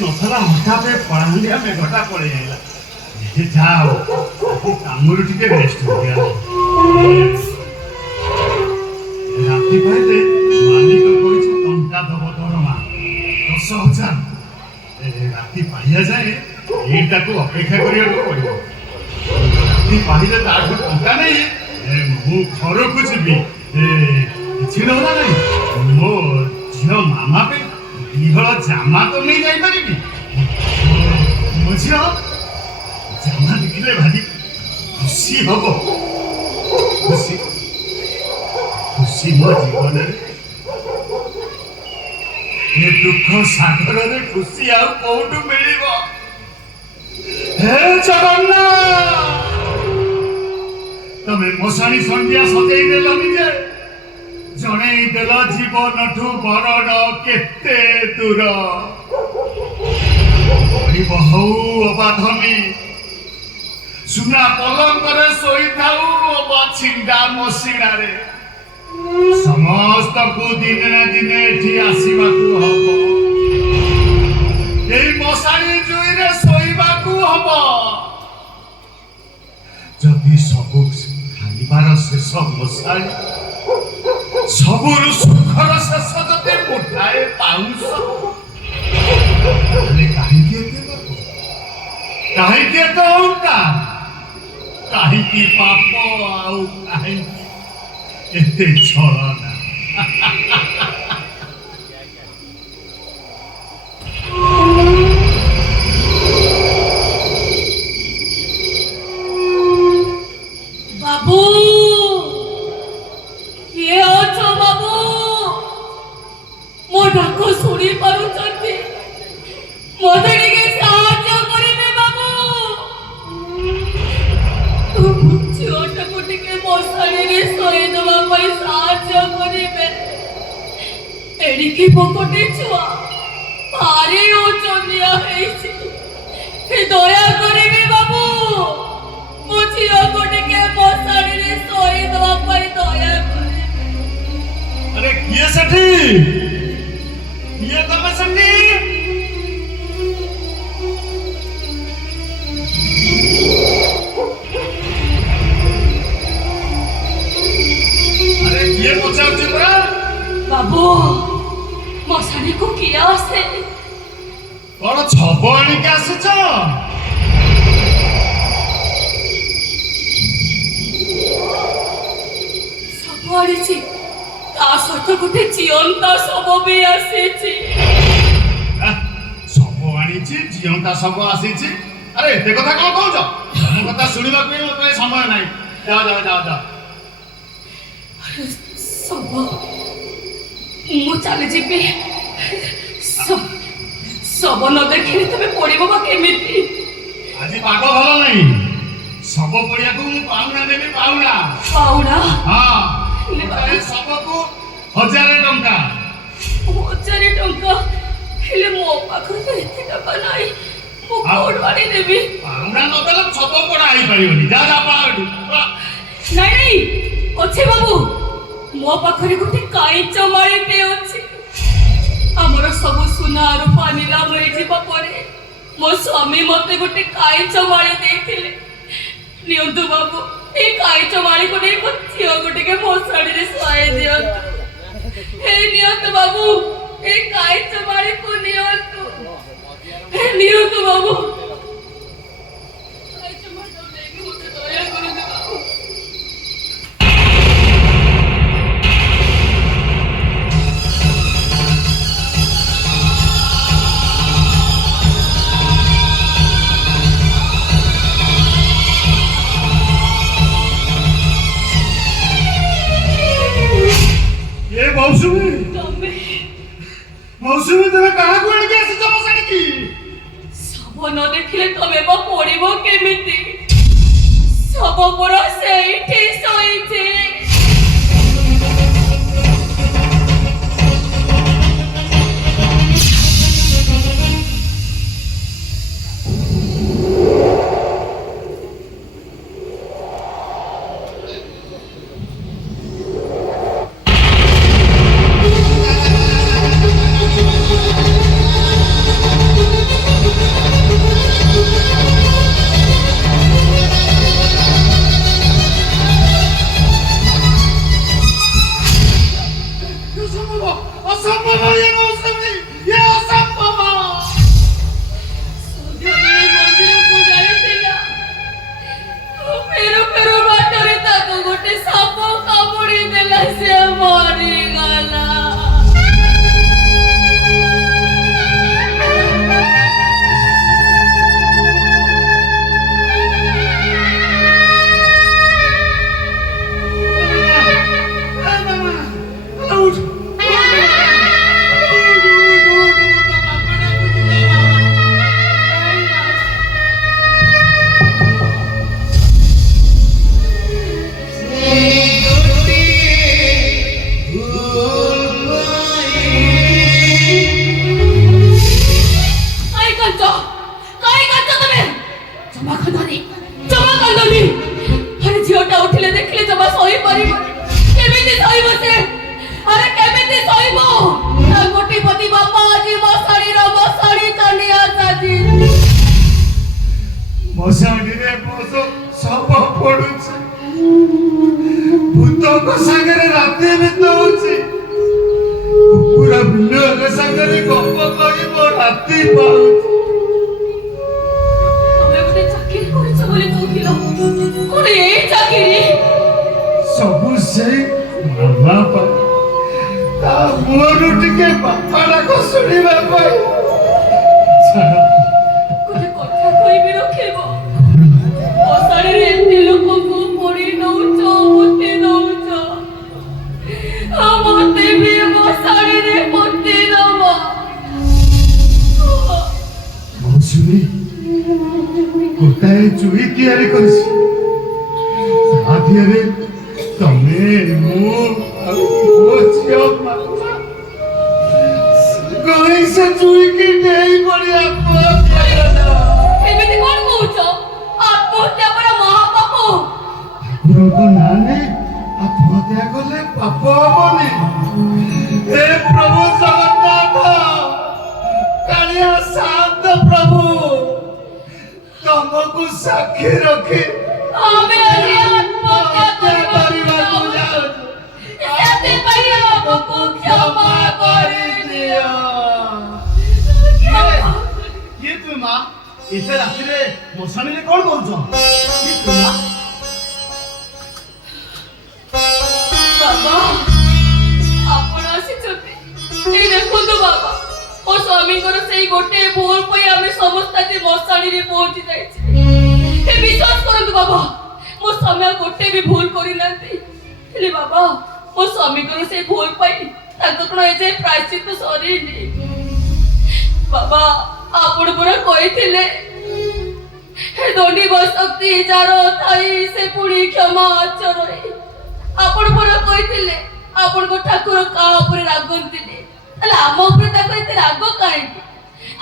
ନଥିଲା ହଠାତ୍ ପଳାଣ୍ଡିଆ ମେଘଟା ପଳେଇ ଆଇଲା। ଯାଅ କାମରୁ ଟିକେ ରେଷ୍ଟ ହେଇଗଲା। ରାତି ପାଇଲେ ମାଲିକ କହିଛି ଟଙ୍କା ଦବ ଦରମା 10,000। ରାତି ପାଇଆ ଯାଏ ଏଇଟାକୁ ଅପେକ୍ଷା କରିବାକୁ ପଡ଼ିବ। ରାତି ପାଇଲେ ତାଠୁ ଟଙ୍କା ନେଇ ମୁଁ ଘରକୁ ଯିବି। କିଛି ନହେଲା ନାହିଁ ମୋ ଝିଅ ମାମା ପାଇଁ ଦିହଳ ଜାମା ତ ନେଇ ଯାଇପାରିବି। ମୋ ଝିଅ ଜାମା ଦେଖିଲେ ଭାରି ଖୁସି ହବ। ଖୁସି ଖୁସି ମୋ ଜୀବନରେ ଏ ଦୁଃଖ ସାଗରରେ ଖୁସି ଆଉ କୋଉଠୁ ମିଳିବ? ହେ ଜଗନ୍ନାଥ, ତମେ ମଶାଣି ସନ୍ଧ୍ୟା ସଜେଇ ଦେଲନି ଯେ ଜଣେଇ ଦେଲ ଜୀବନଠୁ ବରଣ କେତେ ଦୂର। ହଉ ଅବାଧମୀ ସୁନା ପଲଙ୍କରେ ଶୋଇଥାଉ ଅବା ଛିଣ୍ଡା ମସିଣାରେ ସମସ୍ତଙ୍କୁ ଦିନେ ନା ଦିନେ ଏଠି ଆସିବାକୁ ହବ। ଏଇ ମଶାଣି ଜୁଇରେ ଶୋଇବାକୁ ହବ। ଯଦି ସବୁ ଖାଇବାର ଶେଷ ମଶାଣି, ସବୁରୁ ସୁଖର ଶେଷ ଯଦି ମୁଠାଏ ପାଉଁଶ, ତାହେଲେ କାହିଁକି ଏତେ ଲୋକ? କାହିଁକି ଏତେ ଅହଙ୍କାର? କାହିଁକି ପାପ? ଆଉ କାହିଁକି ଏତେ ଛଳନା? ବାବୁ, କିଏ ଅଛ ବାବୁ? ମୋ ଡାକ ଶୁଣି ପାରୁଛନ୍ତି? ମତେ ଟିକେ ସାହାଯ୍ୟ କରିବେ ବାବୁ। ଝିଅଟାକୁ ଟିକେ ମଶାଣିରେ ଶୋଇଦେବା ପାଇଁ ସାହାଯ୍ୟ କରିବେ। ଏଡ଼ିକି ପୋକଟେ ଛୁଆ ଭାରି ଓଜନିଆ ହେଇଛି। ଦୟା କରିବେ ବାବୁ, ମୋ ଝିଅକୁ ଟିକେ ମଶାଣିରେ ଶୋଇଦେବା ପାଇଁ ଦୟା କରିବେ। अरे किए सेठी? किए तमे सेठी? अरे किए पचाउछि परा? बाबू, मशाणी को किए आसे? कोन छब आनिके आसिछ? सब आनिछि, ता सहित गोटे जियंता शव भी आसिछि। सब आनिछि, जियंता सब आसिछि। अरे एते कथा कोन कहउछ? मो कथा सुनिबा पे मते समय नाही। जाओ जाओ जाओ जाओ। सब मु चली जीबी। सब न देखिले तबे पड़िबो बा केमिति? आज पाग भलो नहीं। सब पड़िया को मु पाउना देबी पाउना। पाउना? हां। ले सब को 1000 टंका। 1000 टंका? हेले मो पाखर तो एते टका नाही। मु कोड वाली देबी। पाउना न देले सब पड़ा आई परियोनी। जा जा पाडू। नहीं नहीं, अच्छे बाबू, मो पाखरे गोटे काइच माळीटे अछि। हमर सब सुना रूपा नीलाम होई जिबा परे मो स्वामी मते गोटे काइच माळी देथिले। नियंतु बाबू, ए काइच माळी को नै पथियो गोटे के मोसाडी रे सोए दियंतु। हे नियंतु बाबू, ए काइच माळी को नियंतु। हे नियंतु बाबू, काइच माळी लेके मते दया करू दे बाबू। मौसुमी तमे कहा को आके आसी मशाणी की? सब न देखिले तमे बा पड़िबो केमिति? सब पर सेठी सोइछे। ଅସମ୍ଭବ ଇଏ ମୌସୁମୀ, ଇଏ ଅସମ୍ଭବ। ସନ୍ଧ୍ୟାବେଳେ ମନ୍ଦିରକୁ ଯାଇଥିଲା। ଫେରୁ ଫେରୁ ବାଟରେ ତାକୁ ଗୋଟେ ସାପ କାମୁଡି ଦେଲା, ସେ ମରିଗଲା। ମଶାଣିରେ ବସ ସବ ପଡୁଛି, ଭୂତଙ୍କ ସାଙ୍ଗରେ ରାତି ବିତଉଛି, କୁକୁର ବିଲୁଆଙ୍କ ସାଙ୍ଗରେ ଗପ କହିବ ରାତି ପାଉଛି। ତମେ ଗୋଟେ ଚାକିରି କରିଛ ବୋଲି କହୁଥିଲ, କଣ ଏଇ ଚାକିରି? ସବୁ ସେଇ ମାମା ପାଇଁ, ତା ମୁହଁରୁ ଟିକେ ବାପା ଡାକ ଶୁଣିବା ପାଇଁ। ଗୋଟେ କଥା କହିବି ରଖିବ, ମଶାଣିରେ ଏତେ ଲୋକଙ୍କୁ ପୋଡ଼ି ନଉଛ, ପୋତି ଦଉଛ, ମତେ ବି ମଶାଣିରେ ପୋତି ଦବ। ମୌସୁମୀ ଗୋଟାଏ ଚୁଇ ତିଆରି କରିଛି, ତା ଦିହରେ ତମେ ମୁଁ ଆଉ ମୋ ଝିଅ ଗଇ ସେ ଚୁଇକି ଡେଇଁ ପଡି ଆତ୍ମହତ୍ୟା କଲା। ଏମିତି କଣ କହୁଛ? ଆତ୍ମହତ୍ୟା ପରା ମହାପାପ। ଠାକୁରଙ୍କ ନାଁ ନେଇ ଆତ୍ମହତ୍ୟା କଲେ ପାପ ହବନି। ହେ ପ୍ରଭୁ ଜଗନ୍ନାଥ, କାଳିଆ ଶାନ୍ତ ପ୍ରଭୁ, ତମକୁ ସାକ୍ଷୀ ରଖି ଆମେ ଆଜି ଆତ୍ମହତ୍ୟା କରିବାକୁ ଯାଉଛୁ। ସେଥିପାଇଁ ଆମକୁ କ୍ଷମା କରିଦିଅ। କିଏ ତୁମେ ମା? ଏତେ ରାତିରେ ମଶାଣିରେ କଣ କରୁଛ? କିଏ ତୁମେ ମା? ବାବା, ଆପଣ ଆସିଛନ୍ତି? ଏଇ ଦେଖନ୍ତୁ ବାବା, ମୋ ସ୍ୱାମୀଙ୍କର ସେଇ ଗୋଟେ ଭୁଲ ପାଇଁ ଆମେ ସମସ୍ତେ ଆଜି ମଶାଣିରେ ପହଞ୍ଚି ଯାଇଛେ। ବିଶ୍ୱାସ କରନ୍ତୁ ବାବା, ମୋ ସ୍ୱାମୀ ଆଉ ଗୋଟେ ବି ଭୁଲ କରିନାହାନ୍ତି। ହେଲେ ବାବା, ମୋ ସ୍ୱାମୀଙ୍କର ସେଇ ଭୁଲ ପାଇଁ ତାଙ୍କ କଣ ଏଯାଏ ପ୍ରାୟଶ୍ଚିତ୍ତ ସରିନି। ବାବା, ଆପଣ ପୁରା କହିଥିଲେ ଦଣ୍ଡିବ ଶକ୍ତି ଯାର ଥାଇ ସେ ପୁଣି କ୍ଷମା ଆଚରରେ। ଆପଣ ପୁରା କହିଥିଲେ ଆପଣଙ୍କ ଠାକୁର କାହା ଉପରେ ରାଗନ୍ତିନି, ହେଲେ ଆମ ଉପରେ ତାଙ୍କ ଏତେ ରାଗ କାହିଁକି?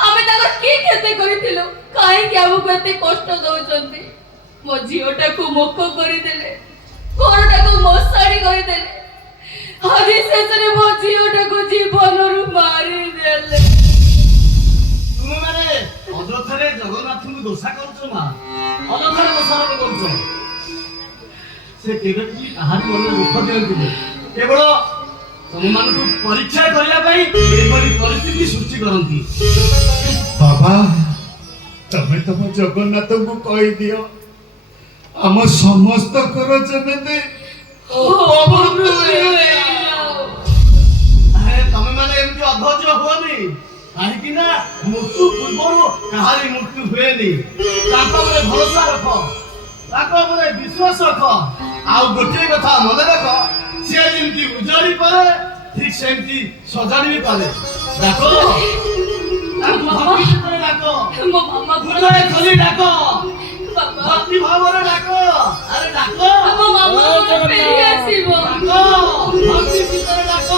ଆମେ ତାଙ୍କର କି କ୍ଷତି କରିଥିଲୁ? କାହିଁକି ଆମକୁ ଏତେ କଷ୍ଟ ଦଉଛନ୍ତି? ମୋ ଝିଅଟାକୁ ମୁଖ କରିଦେଲେ, ଘରଟାକୁ ମଶାଣି କରିଦେଲେ, ଆଜି ଶେଷରେ ମୋ ଝିଅଟାକୁ ଜୀବନରୁ ମାରିଦେଲେ। ତୁମେମାନେ ଅଯଥାରେ ଜଗନ୍ନାଥଙ୍କୁ ଦୋଷା କରୁଛ ମା, ଅଯଥାରେ ଦୋଷାରୋପ କରୁଛ। ସେ କେବେ ବି କାହାରି ମନରେ ଦୁଃଖ ଦିଅନ୍ତିନି, କେବଳ ତମମାନଙ୍କୁ ପରୀକ୍ଷା କରିବା ପାଇଁ ଏପରି ପରିସ୍ଥିତି ସୃଷ୍ଟି କରନ୍ତି। ବାବା, ତମେ ତମ ଜଗନ୍ନାଥଙ୍କୁ କହିଦିଅ ଆମ ସମସ୍ତଙ୍କର ଯେମିତି ତମେ ମାନେ ଏମିତି ଅଧୈର୍ଯ୍ୟ ହୁଅନି, କାହିଁକି ନା ମୃତ୍ୟୁ ପୂର୍ବରୁ କାହାରି ମୃତ୍ୟୁ ହୁଏନି। ତାଙ୍କ ଉପରେ ଭରସା ରଖ, ତାଙ୍କ ଉପରେ ବିଶ୍ୱାସ ରଖ। ଆଉ ଗୋଟିଏ କଥା ମନେ ରଖ, ସିଏ ଯେମିତି ଉଜାଡ଼ି ପାରେ ଠିକ ସେମିତି ସଜାଡ଼ି ବି ପାରେ। ଡାକ ତାଙ୍କୁ ଭକ୍ତି ଭିତରେ ଡାକ, ମୋ ମାମା ହୃଦୟ ଖୋଲି ଡାକ, ବାବା, ଭକ୍ତି ଭାବରେ ଡାକ। ଆରେ ଡାକ, ମୋ ମାମା ଫେରି ଆସିବ। ଡାକ, ଭକ୍ତି ଭିତରେ ଡାକ।